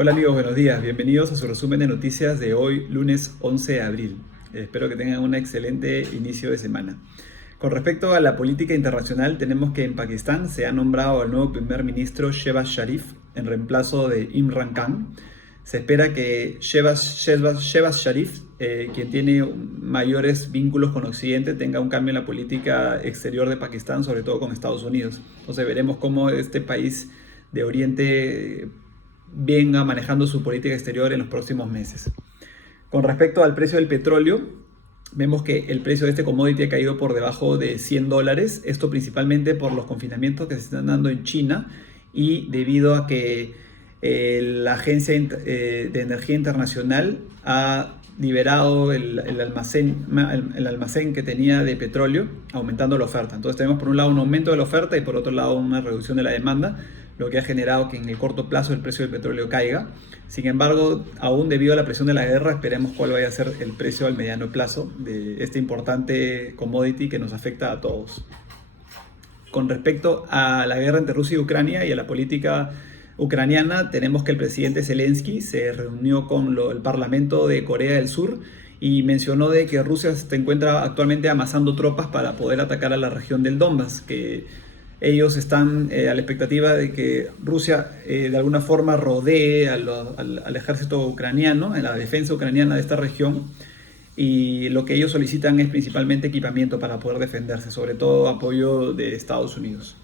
Hola amigos, buenos días. Bienvenidos a su resumen de noticias de hoy, lunes 11 de abril. Espero que tengan un excelente inicio de semana. Con respecto a la política internacional, tenemos que en Pakistán se ha nombrado al nuevo primer ministro Shehbaz Sharif en reemplazo de Imran Khan. Se espera que Shehbaz Sharif, quien tiene mayores vínculos con Occidente, tenga un cambio en la política exterior de Pakistán, sobre todo con Estados Unidos. Entonces veremos cómo este país de Oriente venga manejando su política exterior en los próximos meses. Con respecto al precio del petróleo, vemos que el precio de este commodity ha caído por debajo de $100, esto principalmente por los confinamientos que se están dando en China y debido a que la Agencia de Energía Internacional ha liberado el almacén que tenía de petróleo, aumentando la oferta. Entonces tenemos por un lado un aumento de la oferta y por otro lado una reducción de la demanda, lo que ha generado que en el corto plazo el precio del petróleo caiga. Sin embargo, aún debido a la presión de la guerra, esperemos cuál vaya a ser el precio al mediano plazo de este importante commodity que nos afecta a todos. Con respecto a la guerra entre Rusia y Ucrania y a la política ucraniana, tenemos que el presidente Zelensky se reunió con el Parlamento de Corea del Sur y mencionó de que Rusia se encuentra actualmente amasando tropas para poder atacar a la región del Donbass, que ellos están a la expectativa de que Rusia de alguna forma rodee al ejército ucraniano, en la defensa ucraniana de esta región, y lo que ellos solicitan es principalmente equipamiento para poder defenderse, sobre todo apoyo de Estados Unidos.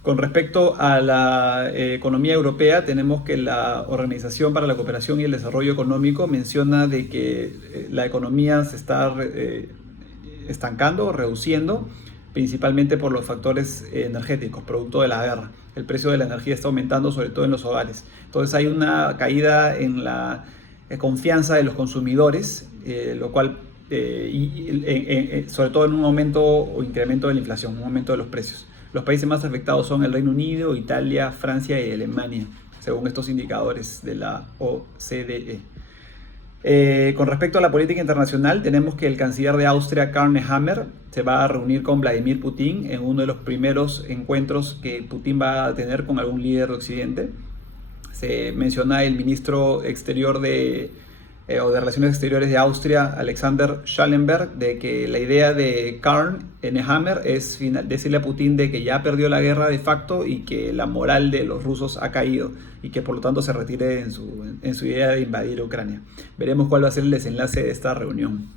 Con respecto a la economía europea, tenemos que la Organización para la Cooperación y el Desarrollo Económico menciona de que la economía se está estancando, reduciendo, principalmente por los factores energéticos, producto de la guerra. El precio de la energía está aumentando, sobre todo en los hogares. Entonces hay una caída en la confianza de los consumidores, lo cual, sobre todo en un aumento o incremento de la inflación, un aumento de los precios. Los países más afectados son el Reino Unido, Italia, Francia y Alemania, según estos indicadores de la OCDE. Con respecto a la política internacional, tenemos que el canciller de Austria, Karl Nehammer, se va a reunir con Vladimir Putin en uno de los primeros encuentros que Putin va a tener con algún líder de Occidente. Se menciona el ministro exterior de Relaciones Exteriores de Austria, Alexander Schallenberg, de que la idea de Karl Nehammer es decirle a Putin de que ya perdió la guerra de facto y que la moral de los rusos ha caído y que por lo tanto se retire en su idea de invadir Ucrania. Veremos cuál va a ser el desenlace de esta reunión.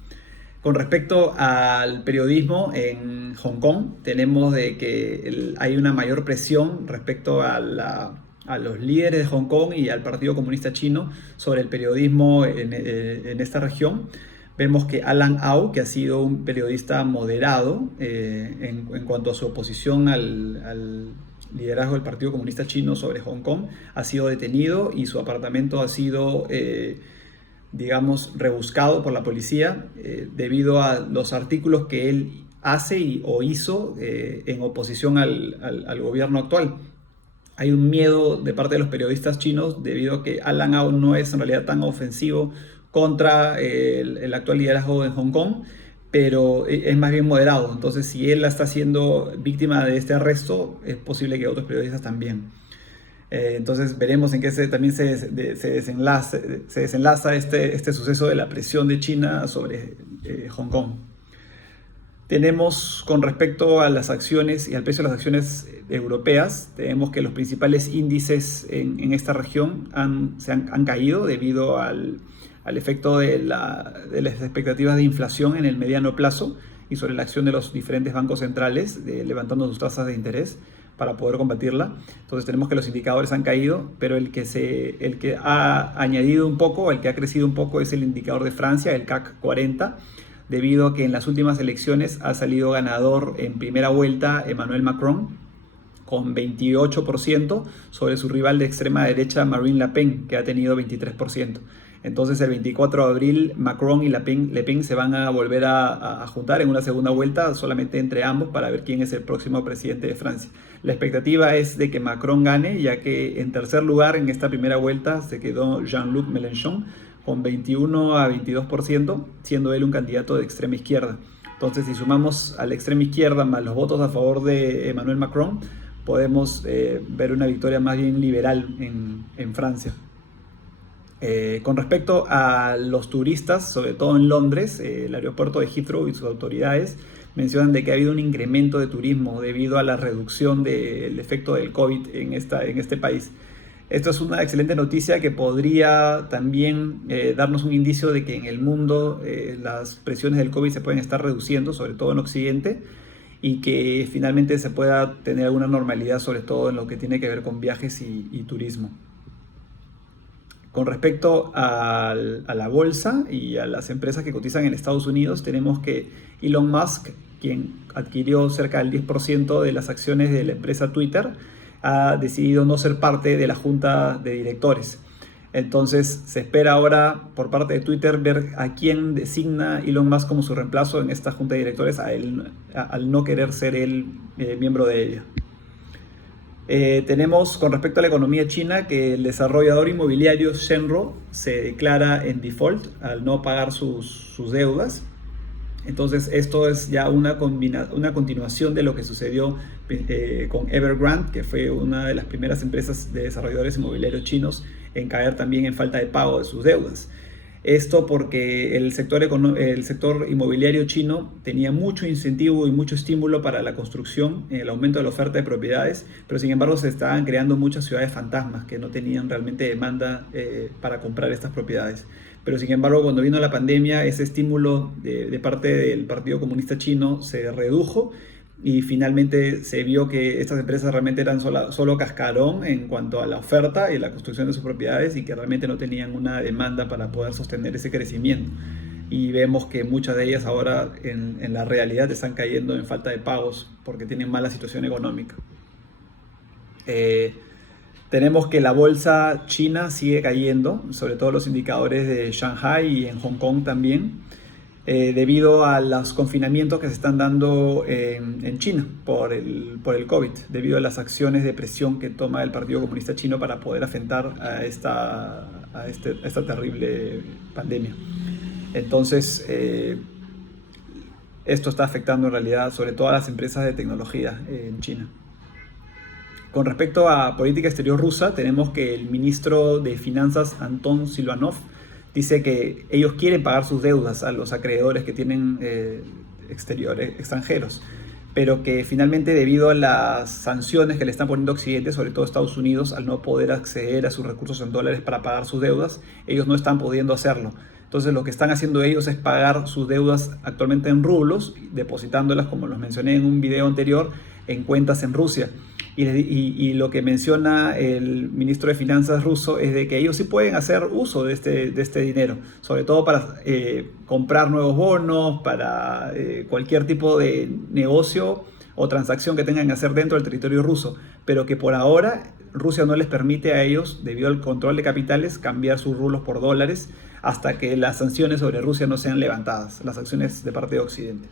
Con respecto al periodismo en Hong Kong, tenemos de que hay una mayor presión respecto a los líderes de Hong Kong y al Partido Comunista Chino sobre el periodismo en esta región. Vemos que Alan Au, que ha sido un periodista moderado en cuanto a su oposición al liderazgo del Partido Comunista Chino sobre Hong Kong, ha sido detenido y su apartamento ha sido, digamos, rebuscado por la policía debido a los artículos que él hace o hizo en oposición al gobierno actual. Hay un miedo de parte de los periodistas chinos debido a que Alan Au no es en realidad tan ofensivo contra el actual liderazgo en Hong Kong, pero es más bien moderado. Entonces, si él está siendo víctima de este arresto, es posible que otros periodistas también. Entonces veremos en qué también se desenlaza este suceso de la presión de China sobre Hong Kong. Tenemos con respecto a las acciones y al precio de las acciones europeas, tenemos que los principales índices en esta región han caído debido al efecto de las expectativas de inflación en el mediano plazo y sobre la acción de los diferentes bancos centrales levantando sus tasas de interés para poder combatirla. Entonces tenemos que los indicadores han caído, pero el que ha añadido un poco, el que ha crecido un poco es el indicador de Francia, el CAC 40, debido a que en las últimas elecciones ha salido ganador en primera vuelta Emmanuel Macron con 28% sobre su rival de extrema derecha Marine Le Pen, que ha tenido 23%. Entonces el 24 de abril Macron y Le Pen se van a volver a juntar en una segunda vuelta solamente entre ambos para ver quién es el próximo presidente de Francia. La expectativa es de que Macron gane, ya que en tercer lugar en esta primera vuelta se quedó Jean-Luc Mélenchon con 21 a 22%, siendo él un candidato de extrema izquierda. Entonces, si sumamos a la extrema izquierda más los votos a favor de Emmanuel Macron, podemos ver una victoria más bien liberal en Francia. Con respecto a los turistas, sobre todo en Londres, el aeropuerto de Heathrow y sus autoridades mencionan de que ha habido un incremento de turismo debido a la reducción del efecto del COVID en este país. Esto es una excelente noticia que podría también darnos un indicio de que en el mundo las presiones del COVID se pueden estar reduciendo, sobre todo en Occidente, y que finalmente se pueda tener alguna normalidad, sobre todo en lo que tiene que ver con viajes y turismo. Con respecto a la bolsa y a las empresas que cotizan en Estados Unidos, tenemos que Elon Musk, quien adquirió cerca del 10% de las acciones de la empresa Twitter, ha decidido no ser parte de la junta de directores. Entonces se espera ahora por parte de Twitter ver a quién designa Elon Musk como su reemplazo en esta junta de directores al no querer ser él miembro de ella. Tenemos con respecto a la economía china que el desarrollador inmobiliario Shenro se declara en default al no pagar sus deudas. Entonces esto es ya una continuación de lo que sucedió con Evergrande, que fue una de las primeras empresas de desarrolladores inmobiliarios chinos en caer también en falta de pago de sus deudas. Esto porque el sector inmobiliario chino tenía mucho incentivo y mucho estímulo para la construcción, el aumento de la oferta de propiedades, pero sin embargo se estaban creando muchas ciudades fantasmas que no tenían realmente demanda para comprar estas propiedades. Pero sin embargo, cuando vino la pandemia, ese estímulo de parte del Partido Comunista Chino se redujo y finalmente se vio que estas empresas realmente eran solo cascarón en cuanto a la oferta y la construcción de sus propiedades y que realmente no tenían una demanda para poder sostener ese crecimiento. Y vemos que muchas de ellas ahora en la realidad están cayendo en falta de pagos porque tienen mala situación económica. Tenemos que la bolsa china sigue cayendo, sobre todo los indicadores de Shanghai y en Hong Kong también, debido a los confinamientos que se están dando en China por el COVID, debido a las acciones de presión que toma el Partido Comunista Chino para poder afrontar a esta terrible pandemia. Entonces, esto está afectando en realidad sobre todo a las empresas de tecnología en China. Con respecto a política exterior rusa, tenemos que el ministro de Finanzas, Anton Silvanov, dice que ellos quieren pagar sus deudas a los acreedores que tienen extranjeros, pero que finalmente debido a las sanciones que le están poniendo Occidente, sobre todo Estados Unidos, al no poder acceder a sus recursos en dólares para pagar sus deudas, ellos no están pudiendo hacerlo. Entonces lo que están haciendo ellos es pagar sus deudas actualmente en rublos, depositándolas, como los mencioné en un video anterior, en cuentas en Rusia. Y lo que menciona el ministro de Finanzas ruso es de que ellos sí pueden hacer uso de este dinero, sobre todo para comprar nuevos bonos, para cualquier tipo de negocio o transacción que tengan que hacer dentro del territorio ruso, pero que por ahora Rusia no les permite a ellos, debido al control de capitales, cambiar sus rublos por dólares hasta que las sanciones sobre Rusia no sean levantadas, las sanciones de parte de Occidente.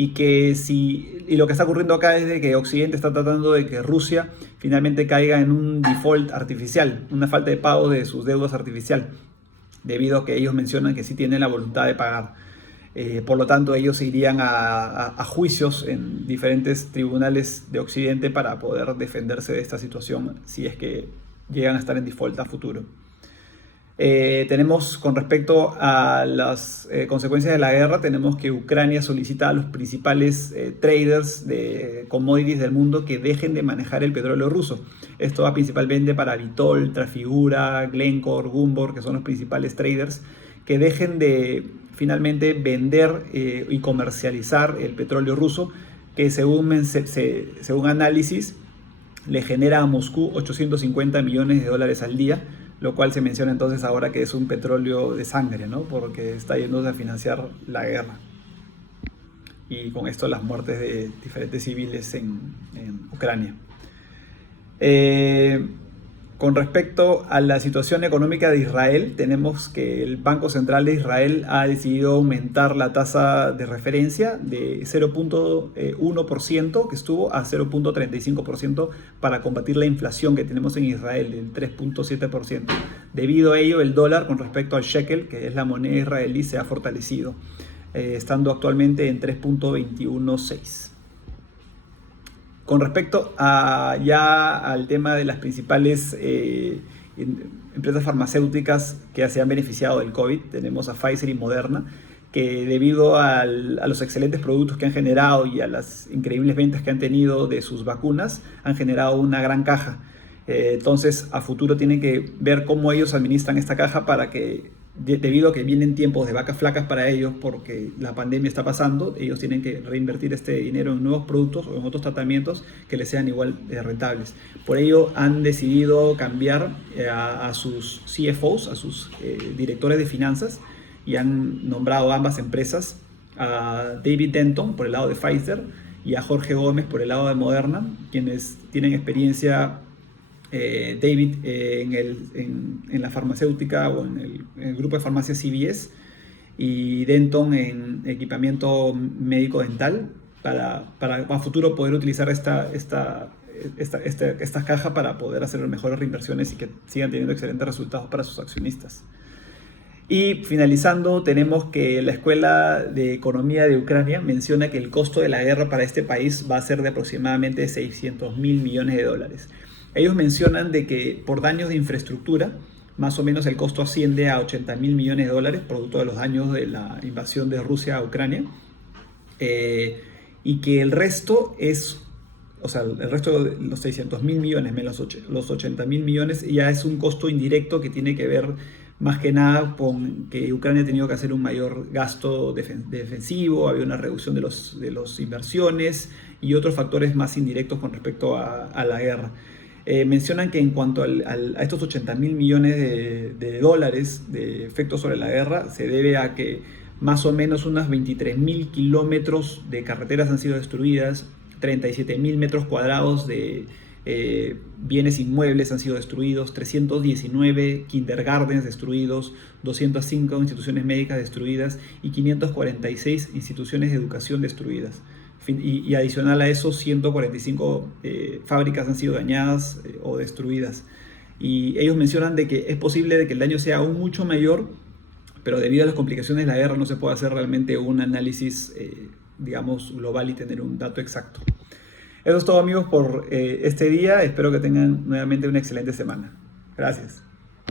Y lo que está ocurriendo acá es de que Occidente está tratando de que Rusia finalmente caiga en un default artificial, una falta de pago de sus deudas artificial, debido a que ellos mencionan que sí tienen la voluntad de pagar. Por lo tanto, ellos irían a juicios en diferentes tribunales de Occidente para poder defenderse de esta situación si es que llegan a estar en default a futuro. Tenemos con respecto a las consecuencias de la guerra, tenemos que Ucrania solicita a los principales traders de commodities del mundo que dejen de manejar el petróleo ruso. Esto va principalmente para Vitol, Trafigura, Glencore, Gunvor, que son los principales traders, que dejen de finalmente vender y comercializar el petróleo ruso, que según análisis le genera a Moscú 850 millones de dólares al día, lo cual se menciona entonces ahora que es un petróleo de sangre, ¿no? Porque está yéndose a financiar la guerra. Y con esto las muertes de diferentes civiles en Ucrania. Con respecto a la situación económica de Israel, tenemos que el Banco Central de Israel ha decidido aumentar la tasa de referencia de 0.1%, que estuvo a 0.35%, para combatir la inflación que tenemos en Israel, del 3.7%. Debido a ello, el dólar con respecto al shekel, que es la moneda israelí, se ha fortalecido, estando actualmente en 3.216. Con respecto al tema de las principales empresas farmacéuticas que se han beneficiado del COVID. Tenemos a Pfizer y Moderna, que debido a los excelentes productos que han generado y a las increíbles ventas que han tenido de sus vacunas, han generado una gran caja. Entonces, a futuro tienen que ver cómo ellos administran esta caja para que, debido a que vienen tiempos de vacas flacas para ellos porque la pandemia está pasando, ellos tienen que reinvertir este dinero en nuevos productos o en otros tratamientos que les sean igual rentables. Por ello han decidido cambiar a sus CFOs, a sus directores de finanzas, y han nombrado a ambas empresas, a David Denton por el lado de Pfizer y a Jorge Gómez por el lado de Moderna, quienes tienen experiencia. David en la farmacéutica o en el grupo de farmacia CVS, y Denton en equipamiento médico dental, para a futuro poder utilizar esta caja para poder hacer mejores reinversiones y que sigan teniendo excelentes resultados para sus accionistas. Y finalizando, tenemos que la Escuela de Economía de Ucrania menciona que el costo de la guerra para este país va a ser de aproximadamente $600 mil millones. Ellos mencionan de que por daños de infraestructura, más o menos el costo asciende a $80 mil millones, producto de los daños de la invasión de Rusia a Ucrania, y que el resto es, o sea, el resto de los 600 mil millones menos los 80 mil millones ya es un costo indirecto que tiene que ver más que nada con que Ucrania ha tenido que hacer un mayor gasto defensivo, había una reducción de los inversiones y otros factores más indirectos con respecto a la guerra. Mencionan que en cuanto a estos 80 mil millones de dólares de efectos sobre la guerra, se debe a que más o menos unas 23 mil kilómetros de carreteras han sido destruidas, 37 mil metros cuadrados de bienes inmuebles han sido destruidos, 319 kindergartens destruidos, 205 instituciones médicas destruidas y 546 instituciones de educación destruidas. Y adicional a eso, 145 fábricas han sido dañadas o destruidas. Y ellos mencionan de que es posible de que el daño sea aún mucho mayor, pero debido a las complicaciones de la guerra no se puede hacer realmente un análisis, digamos, global y tener un dato exacto. Eso es todo, amigos, por este día. Espero que tengan nuevamente una excelente semana. Gracias.